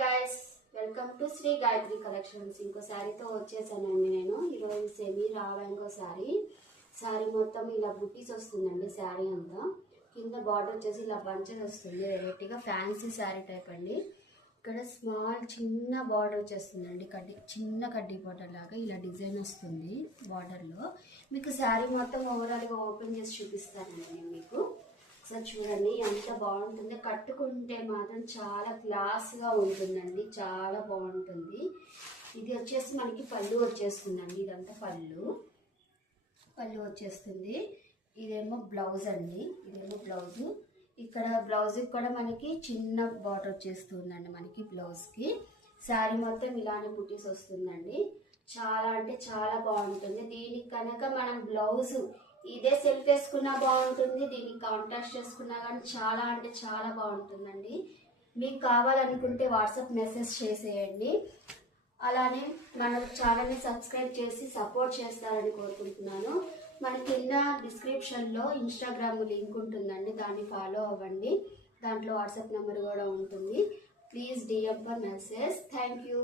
Guys, welcome to Shri Gayatri collections. ఇంకో శారీతో వచ్చేసానండి నేను. ఈరోజు సెమీ రావా ఇంకో శారీ మొత్తం ఇలా బుటీస్ వస్తుందండి. శారీ అంతా కింద బార్డర్ వచ్చేసి ఇలా బంచెస్ వస్తుంది. వెరైటీగా ఫ్యాన్సీ శారీ టైప్ అండి. ఇక్కడ స్మాల్ చిన్న బార్డర్ వచ్చేస్తుందండి. చిన్న కడ్డీ బార్డర్ లాగా ఇలా డిజైన్ వస్తుంది బార్డర్లో. మీకు శారీ మొత్తం ఓవరాల్గా ఓపెన్ చేసి చూపిస్తానండి నేను మీకు. సో చూడండి ఎంత బాగుంటుందో. కట్టుకుంటే మాత్రం చాలా క్లాస్గా ఉంటుందండి, చాలా బాగుంటుంది. ఇది వచ్చేసి మనకి పళ్ళు వచ్చేస్తుందండి. ఇదంతా పళ్ళు వచ్చేస్తుంది. ఇదేమో బ్లౌజ్ అండి. ఇదేమో బ్లౌజు. ఇక్కడ బ్లౌజ్కి కూడా మనకి చిన్న బార్డర్ వచ్చేస్తుందండి మనకి బ్లౌజ్కి. శారీ మొత్తం ఇలానే బుటీస్ వస్తుందండి. చాలా అంటే చాలా బాగుంటుంది. దీనికి కనుక మనం బ్లౌజ్ ఇదే సెల్ఫ్ వేసుకున్నా బాగుంటుంది, దీనికి కాంట్రాస్ట్ చేసుకున్నా కానీ చాలా అంటే చాలా బాగుంటుందండి. మీకు కావాలనుకుంటే వాట్సాప్ మెసేజ్ చేసేయండి. అలానే మన ఛానల్ని సబ్స్క్రైబ్ చేసి సపోర్ట్ చేస్తారని కోరుకుంటున్నాను. మన కింద డిస్క్రిప్షన్లో ఇన్స్టాగ్రామ్ లింక్ ఉంటుందండి, దాన్ని ఫాలో అవ్వండి. దాంట్లో వాట్సాప్ నెంబర్ కూడా ఉంటుంది. Please DM for message. Thank you.